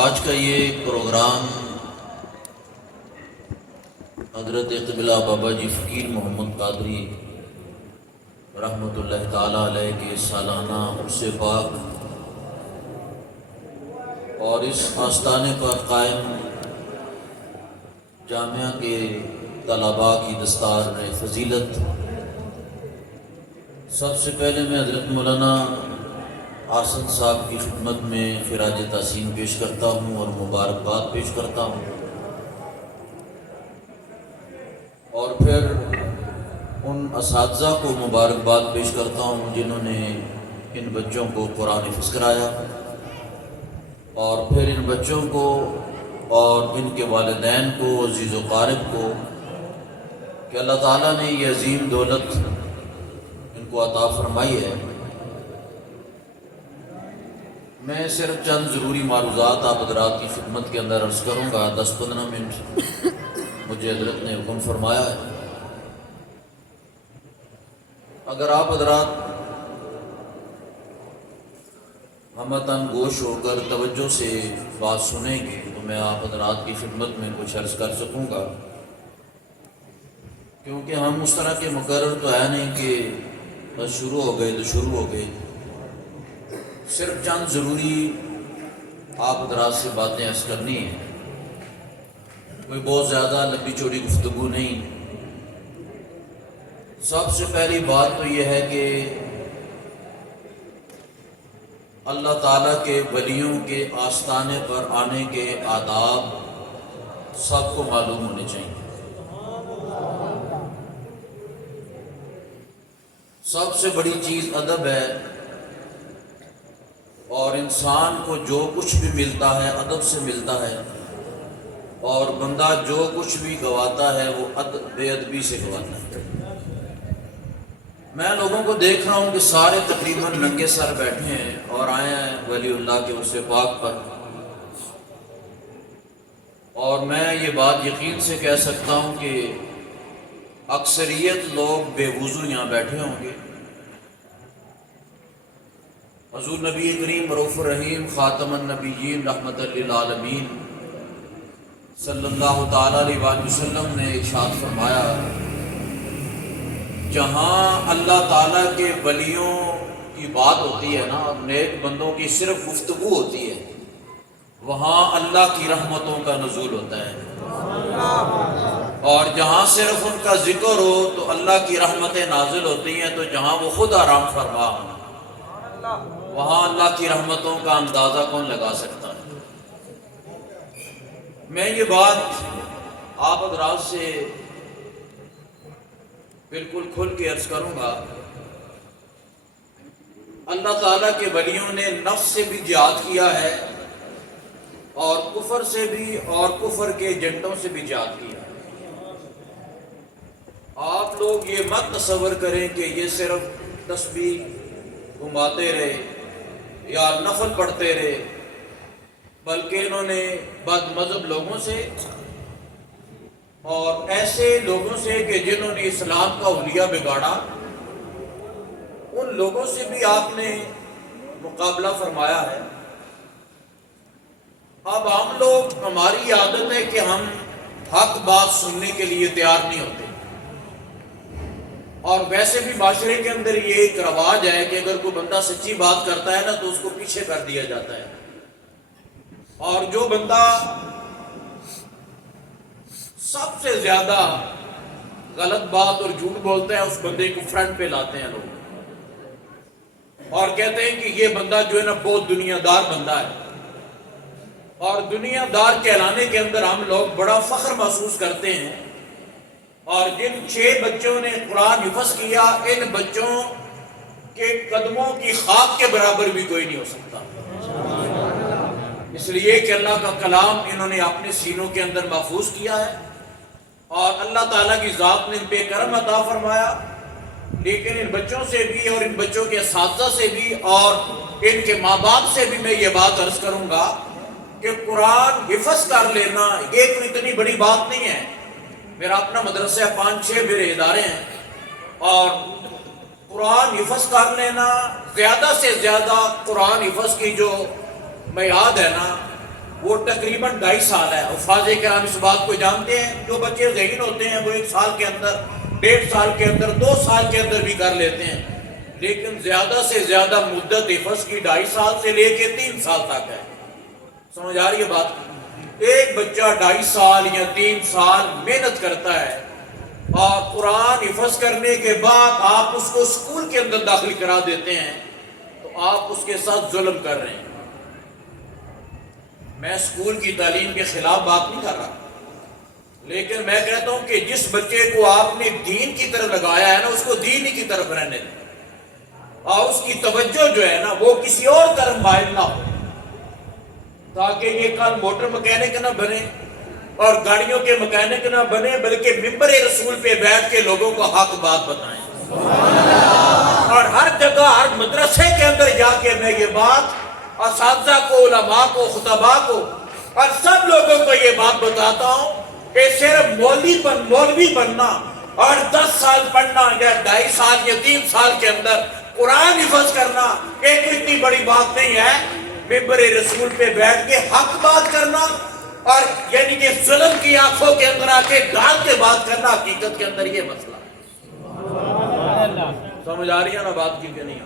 آج کا یہ پروگرام حضرت قبلہ بابا جی فقیر محمد قادری رحمۃ اللہ تعالیٰ علیہ کے سالانہ عرص پاک اور اس آستانے پر قائم جامعہ کے طلباء کی دستار میں فضیلت، سب سے پہلے میں حضرت مولانا آسن صاحب کی خدمت میں خراج تحسین پیش کرتا ہوں اور مبارکباد پیش کرتا ہوں، اور پھر ان اساتذہ کو مبارکباد پیش کرتا ہوں جنہوں نے ان بچوں کو قرآن حفظ کرایا، اور پھر ان بچوں کو اور ان کے والدین کو، عزیز و قارب کو، کہ اللہ تعالیٰ نے یہ عظیم دولت ان کو عطا فرمائی ہے۔ میں صرف چند ضروری معروضات آپ حضرات کی خدمت کے اندر عرض کروں گا۔ 10-15 منٹ مجھے حضرت نے حکم فرمایا ہے۔ اگر آپ حضرات ہمتاً گوش ہو کر توجہ سے بات سنیں گے تو میں آپ حضرات کی خدمت میں کچھ عرض کر سکوں گا، کیونکہ ہم اس طرح کے مقرر تو ہے نہیں کہ بس شروع ہو گئے تو شروع ہو گئے۔ صرف چند ضروری آپ حضرات سے باتیں عرض کرنی ہیں، کوئی بہت زیادہ لمبی چوڑی گفتگو نہیں۔ سب سے پہلی بات تو یہ ہے کہ اللہ تعالیٰ کے ولیوں کے آستانے پر آنے کے آداب سب کو معلوم ہونے چاہیے۔ سب سے بڑی چیز ادب ہے، اور انسان کو جو کچھ بھی ملتا ہے ادب سے ملتا ہے، اور بندہ جو کچھ بھی گواتا ہے وہ بے ادبی سے گواتا ہے۔ میں لوگوں کو دیکھ رہا ہوں کہ سارے تقریباً ننگے سر بیٹھے ہیں اور آئے ہیں ولی اللہ کے عرص پاک پر، اور میں یہ بات یقین سے کہہ سکتا ہوں کہ اکثریت لوگ بے وضو یہاں بیٹھے ہوں گے۔ حضور نبی کریم رؤوف الرحیم خاتم النبیین رحمت للعالمین صلی اللہ تعالیٰ علیہ وآلہ وسلم نے ارشاد فرمایا، جہاں اللہ تعالیٰ کے ولیوں کی بات ہوتی ہے نا، اور نیک بندوں کی صرف گفتگو ہوتی ہے، وہاں اللہ کی رحمتوں کا نزول ہوتا ہے، اور جہاں صرف ان کا ذکر ہو تو اللہ کی رحمتیں نازل ہوتی ہیں۔ تو جہاں وہ خود آرام فرما وہاں اللہ کی رحمتوں کا اندازہ کون لگا سکتا ہے؟ میں یہ بات آپ حضرات سے بالکل کھل کے عرض کروں گا، اللہ تعالیٰ کے ولیوں نے نفس سے بھی جہاد کیا ہے، اور کفر سے بھی، اور کفر کے ایجنٹوں سے بھی جہاد کیا ہے۔ آپ لوگ یہ مت تصور کریں کہ یہ صرف تسبیح گھماتے رہے یا نفل پڑھتے رہے، بلکہ انہوں نے بد مذہب لوگوں سے اور ایسے لوگوں سے کہ جنہوں نے اسلام کا حلیہ بگاڑا، ان لوگوں سے بھی آپ نے مقابلہ فرمایا ہے۔ اب ہم لوگ، ہماری عادت ہے کہ ہم حق بات سننے کے لیے تیار نہیں ہوتے، اور ویسے بھی معاشرے کے اندر یہ ایک رواج ہے کہ اگر کوئی بندہ سچی بات کرتا ہے نا تو اس کو پیچھے کر دیا جاتا ہے، اور جو بندہ سب سے زیادہ غلط بات اور جھوٹ بولتا ہے اس بندے کو فرنٹ پہ لاتے ہیں لوگ، اور کہتے ہیں کہ یہ بندہ جو ہے نا بہت دنیا دار بندہ ہے۔ اور دنیا دار کہلانے کے اندر ہم لوگ بڑا فخر محسوس کرتے ہیں، اور جن 6 بچوں نے قرآن حفظ کیا، ان بچوں کے قدموں کی خاک کے برابر بھی کوئی نہیں ہو سکتا، اس لیے کہ اللہ کا کلام انہوں نے اپنے سینوں کے اندر محفوظ کیا ہے، اور اللہ تعالیٰ کی ذات نے ان پہ کرم عطا فرمایا۔ لیکن ان بچوں سے بھی، اور ان بچوں کے اساتذہ سے بھی، اور ان کے ماں باپ سے بھی میں یہ بات عرض کروں گا کہ قرآن حفظ کر لینا یہ کوئی اتنی بڑی بات نہیں ہے۔ میرا اپنا مدرسہ 5-6 میرے ادارے ہیں، اور قرآن حفظ کر لینا، زیادہ سے زیادہ قرآن حفظ کی جو میعاد ہے نا، وہ تقریباً 2.5 سال ہے. حفاظ کرام اس بات کو جانتے ہیں. جو بچے ذہین ہوتے ہیں وہ 1 سال کے اندر، 1.5 سال کے اندر، 2 سال کے اندر بھی کر لیتے ہیں. لیکن زیادہ سے زیادہ مدت حفظ کی 2.5 سال سے لے کے 3 سال تک ہے. سمجھ آ رہی ہے بات؟ ایک بچہ 2.5 سال یا 3 سال محنت کرتا ہے اور قرآن حفظ کرنے کے بعد آپ اس کو اسکول کے اندر داخل کرا دیتے ہیں تو آپ اس کے ساتھ ظلم کر رہے ہیں. میں اسکول کی تعلیم کے خلاف بات نہیں کر رہا، لیکن میں کہتا ہوں کہ جس بچے کو آپ نے دین کی طرف لگایا ہے نا، اس کو دین ہی کی طرف رہنے دیں اور اس کی توجہ جو ہے نا وہ کسی اور طرف مائل نہ ہو، تاکہ یہ کل موٹر مکینک نہ بنے اور گاڑیوں کے مکینک نہ بنے، بلکہ ممبر رسول پہ بیٹھ کے لوگوں کو حق بات بتائیں. اور ہر جگہ، ہر مدرسے کے اندر جا کے میں یہ بات اساتذہ کو، علماء کو، خطباء کو اور سب لوگوں کو یہ بات بتاتا ہوں کہ صرف مولوی بننا اور 10 سال پڑھنا یا 2.5 سال یا 3 سال کے اندر قرآن حفظ کرنا ایک اتنی بڑی بات نہیں ہے. ممبر رسول پہ بیٹھ کے حق بات کرنا اور یعنی کہ ظلم کی آنکھوں کے اندر آ کے ڈال کے بات کرنا، حقیقت کے اندر یہ مسئلہ ہے. سمجھ آ رہی ہے نا بات کی کہ نہیں؟